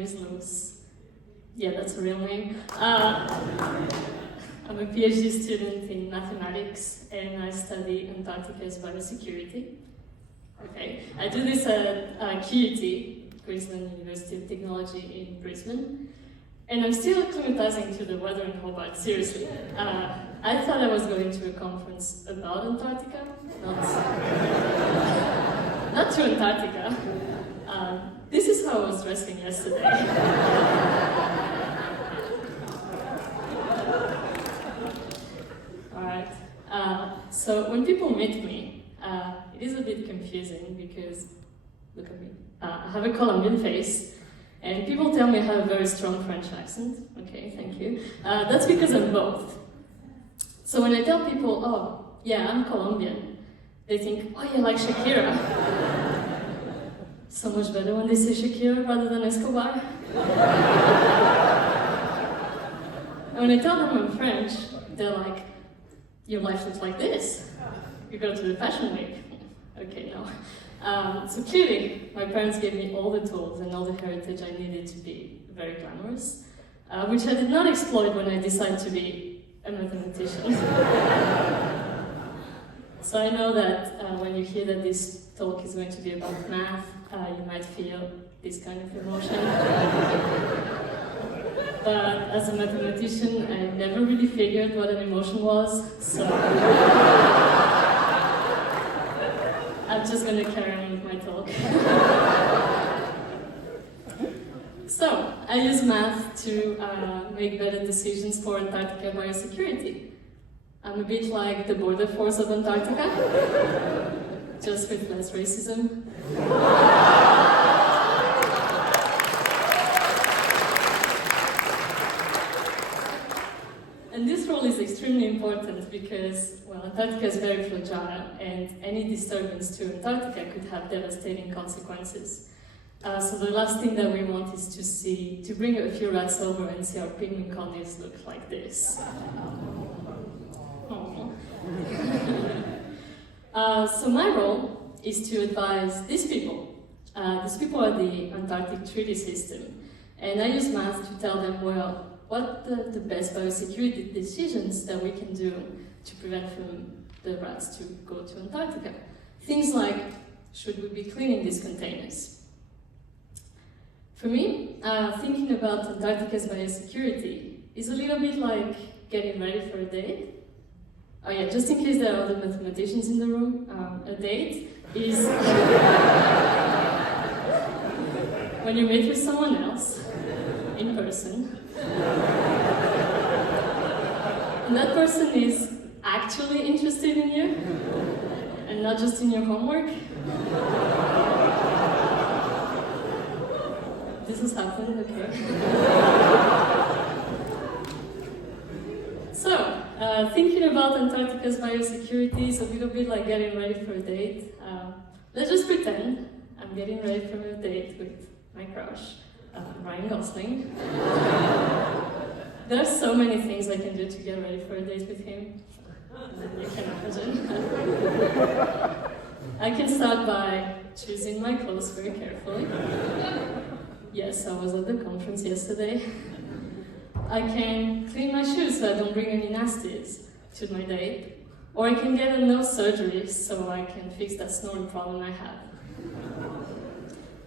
is Luz. Yeah, that's a real name. I'm a PhD student in mathematics, and I study Antarctica's biosecurity. Okay, I do this at QUT, Queensland University of Technology in Brisbane, and I'm still acclimatizing to the weather in Hobart, seriously. I thought I was going to a conference about Antarctica, not to Antarctica. This is how I was dressing yesterday. Alright, so when people meet me, it is a bit confusing because, look at me, I have a Colombian face, and people tell me I have a very strong French accent. Okay, thank you. That's because I'm both. So when I tell people, oh, yeah, I'm Colombian, they think, oh, you like Shakira. So much better when they say Shakira rather than Escobar. And when I tell them I'm French, they're like, your life looks like this. You go to the fashion week. Okay, no. So clearly, my parents gave me all the tools and all the heritage I needed to be very glamorous, which I did not exploit when I decided to be a mathematician. So I know that when you hear that this talk is going to be about math, you might feel this kind of emotion. But as a mathematician, I never really figured what an emotion was, so I'm just going to carry on with my talk. So, I use math to make better decisions for Antarctica biosecurity. I'm a bit like the border force of Antarctica, just with less racism. And this role is extremely important because, well, Antarctica is very fragile, and any disturbance to Antarctica could have devastating consequences. So the last thing that we want is to bring a few rats over and see our penguin colonies look like this. So my role is to advise these people. These people are the Antarctic Treaty System, and I use math to tell them, well, what the best biosecurity decisions that we can do to prevent the rats to go to Antarctica. Things like, should we be cleaning these containers? For me, thinking about Antarctica's biosecurity is a little bit like getting ready for a date. Oh yeah, just in case there are other mathematicians in the room, a date is when you meet with someone else in person, and that person is actually interested in you, and not just in your homework. This has happened, okay. So, thinking about Antarctica's biosecurity is a little bit like getting ready for a date. Let's just pretend I'm getting ready for a date with my crush, Ryan Gosling. There are so many things I can do to get ready for a date with him. You can imagine. I can start by choosing my clothes very carefully. Yes, I was at the conference yesterday. I can clean my shoes so I don't bring any nasties to my date. Or I can get a nose surgery so I can fix that snoring problem I have.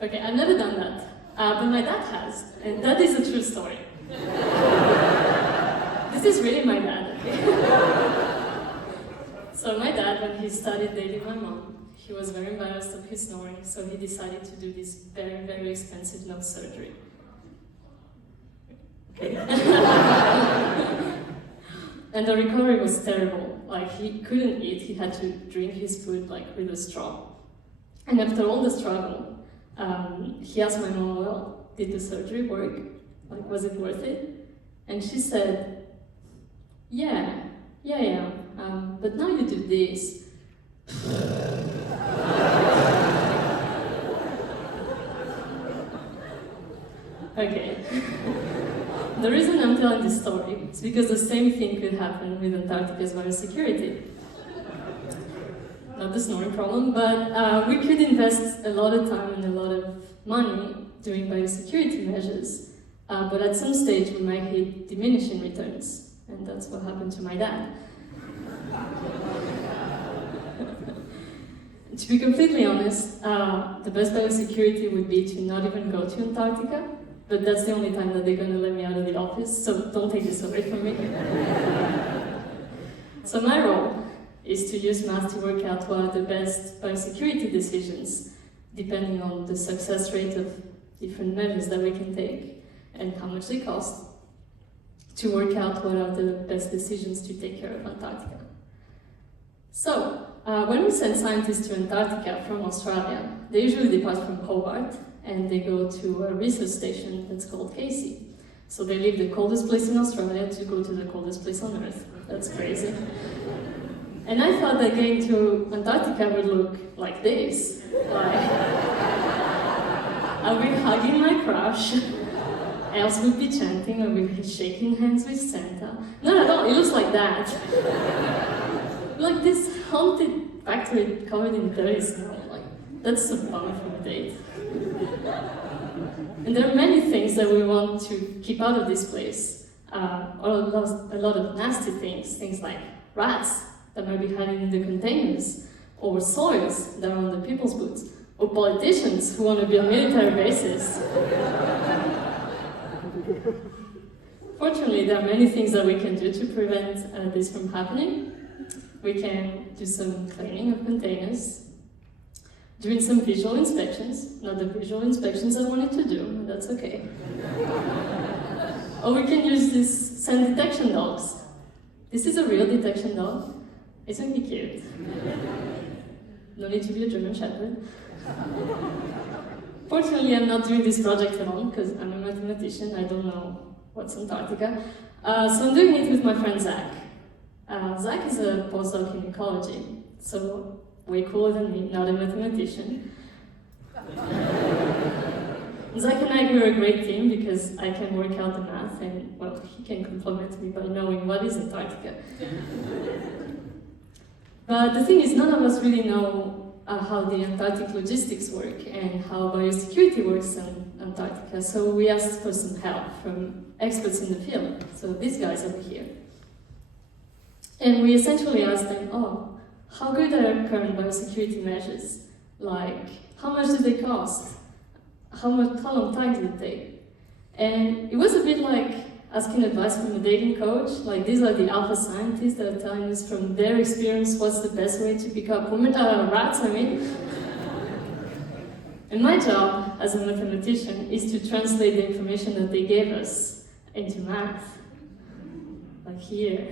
Okay, I've never done that, but my dad has, and that is a true story. This is really my dad. So my dad, when he started dating my mom, he was very embarrassed of his snoring, so he decided to do this very, very expensive nose surgery. Okay. And the recovery was terrible. Like, he couldn't eat, he had to drink his food like with a straw. And after all the struggle, he asked my mom, well, did the surgery work? Like, was it worth it? And she said, yeah, but now you do this. Okay. The reason I'm telling this story is because the same thing could happen with Antarctica's biosecurity. Not the snoring problem, but we could invest a lot of time and a lot of money doing biosecurity measures, but at some stage we might hit diminishing returns, and that's what happened to my dad. To be completely honest, the best biosecurity would be to not even go to Antarctica, but that's the only time that they're going to let me out of the office, so don't take this away from me. So my role is to use math to work out what are the best biosecurity decisions, depending on the success rate of different measures that we can take and how much they cost, to work out what are the best decisions to take care of Antarctica. So, when we send scientists to Antarctica from Australia, they usually depart from Hobart and they go to a research station that's called Casey. So they leave the coldest place in Australia to go to the coldest place on Earth. That's crazy. And I thought that going to Antarctica would look like this. Like, I'll be hugging my crush, Els would be chanting, I would be shaking hands with Santa. Not at all, it looks like that. Like this haunted factory covered in dirty snow. Like, that's a bummer from a date. And there are many things that we want to keep out of this place. A lot of nasty things like rats that might be hiding in the containers, or soils that are on the people's boots, or politicians who want to build military bases. Fortunately, there are many things that we can do to prevent this from happening. We can do some cleaning of containers, doing some visual inspections, not the visual inspections I wanted to do, but that's okay. Or we can use these scent detection dogs. This is a real detection dog. Isn't he cute? No need to be a German Shepherd. Fortunately, I'm not doing this project alone, because I'm a mathematician, I don't know what's Antarctica. So I'm doing it with my friend Zach. Zach is a postdoc in ecology, so way cooler than me, not a mathematician. Zach and I were a great team because I can work out the math and, well, he can compliment me by knowing what is Antarctica. But the thing is, none of us really know how the Antarctic logistics work and how biosecurity works in Antarctica, so we asked for some help from experts in the field, so these guys over here. And we essentially asked them, how good are current biosecurity measures? Like, how much do they cost? How long time did it take? And it was a bit like asking advice from a dating coach. Like, these are the alpha scientists that are telling us from their experience what's the best way to pick up women, rats, I mean. And my job as a mathematician is to translate the information that they gave us into math. Like here.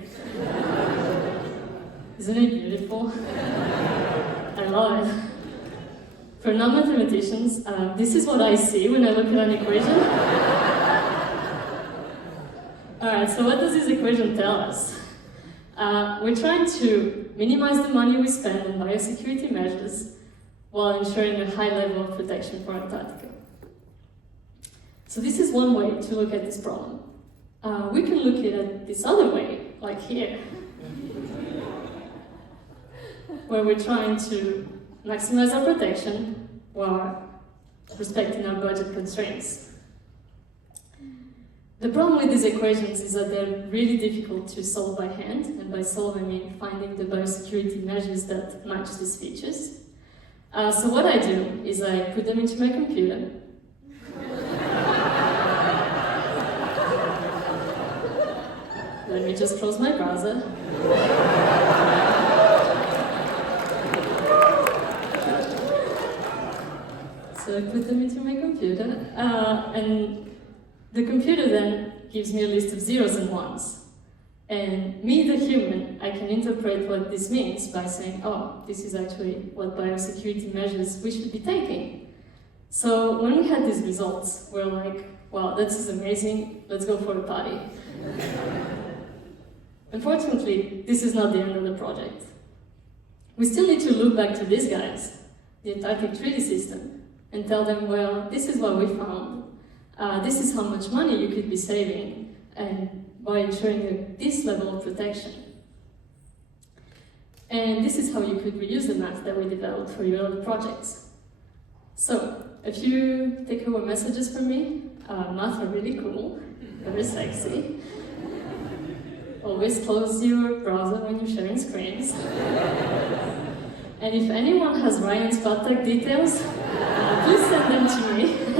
Isn't it beautiful? I love it. For non-mathematicians, this is what I see when I look at an equation. Alright, so what does this equation tell us? We're trying to minimize the money we spend on biosecurity measures while ensuring a high level of protection for Antarctica. So this is one way to look at this problem. We can look at it this other way, like here, where we're trying to maximize our protection while respecting our budget constraints. The problem with these equations is that they're really difficult to solve by hand, and by solve I mean finding the biosecurity measures that match these features. So what I do is I put them into my computer. Let me just close my browser. So I put them into my computer, and the computer then gives me a list of zeros and ones. And me, the human, I can interpret what this means by saying, this is actually what biosecurity measures we should be taking. So when we had these results, we're like, wow, this is amazing, let's go for a party. Unfortunately, this is not the end of the project. We still need to look back to these guys, the Antarctic Treaty System, and tell them, well, this is what we found. This is how much money you could be saving, and by ensuring this level of protection. And this is how you could reuse the math that we developed for your other projects. So, a few takeaway messages from me. Math are really cool, very sexy. Always close your browser when you're sharing screens. And if anyone has Ryan's contact details, please send them to me.